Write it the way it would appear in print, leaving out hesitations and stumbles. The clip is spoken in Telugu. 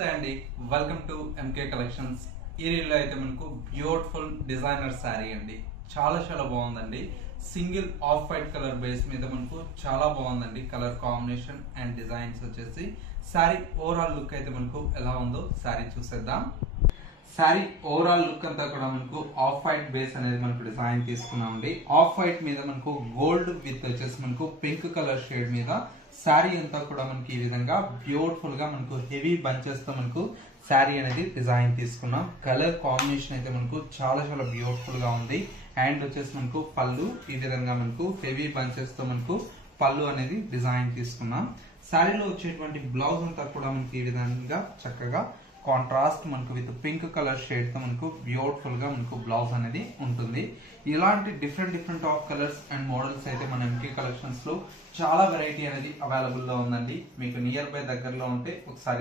నమస్తే అండి, వెల్కమ్ టు ఎంకే కలెక్షన్స్. ఈ రీల్లో అయితే మనకు బ్యూటిఫుల్ డిజైనర్ శారీ అండి. చాలా బాగుందండి. Single off white colour base మీద మనకు చాలా బాగుందండి. కలర్ కాంబినేషన్ అండ్ డిజైన్స్ వచ్చేసి శారీ ఓవరాల్ లుక్ అయితే మనకు ఎలా ఉందో శారీ చూసేద్దాం. శారీ ఓవరాల్ లుక్ అంతా కూడా మనకు ఆఫ్ వైట్ బేస్ అనేది మనకు డిజైన్ తీసుకున్నామండి. ఆఫ్ వైట్ మీద మనకు గోల్డ్ విత్ వచ్చేసి మనకు పింక్ కలర్ షేడ్ మీద శారీ అంతా కూడా మనకి ఈ విధంగా బ్యూటిఫుల్ గా మనకు హెవీ బంచెస్ తో మనకు శారీ అనేది డిజైన్ తీసుకున్నాం. కలర్ కాంబినేషన్ అయితే మనకు చాలా బ్యూటిఫుల్ గా ఉంది. అండ్ వచ్చేసి మనకు పళ్ళు ఈ విధంగా మనకు హెవీ బంచెస్ తో మనకు పళ్ళు అనేది డిజైన్ తీసుకున్నాం. శారీలో వచ్చేటువంటి బ్లౌజ్ అంతా కూడా మనకి ఈ విధంగా చక్కగా కాంట్రాస్ట్ మనకు విత్ పింక్ కలర్ షేడ్ తో మనకు బ్యూటిఫుల్ గా మనకు బ్లౌజ్ అనేది ఉంటుంది. ఇలాంటి different of colours and models అయితే మన ఎంకే కలెక్షన్స్ లో చాలా వెరైటీ అనేది అవైలబుల్ లో ఉందండి. మీకు నియర్ బై దగ్గరలో ఉంటే ఒకసారి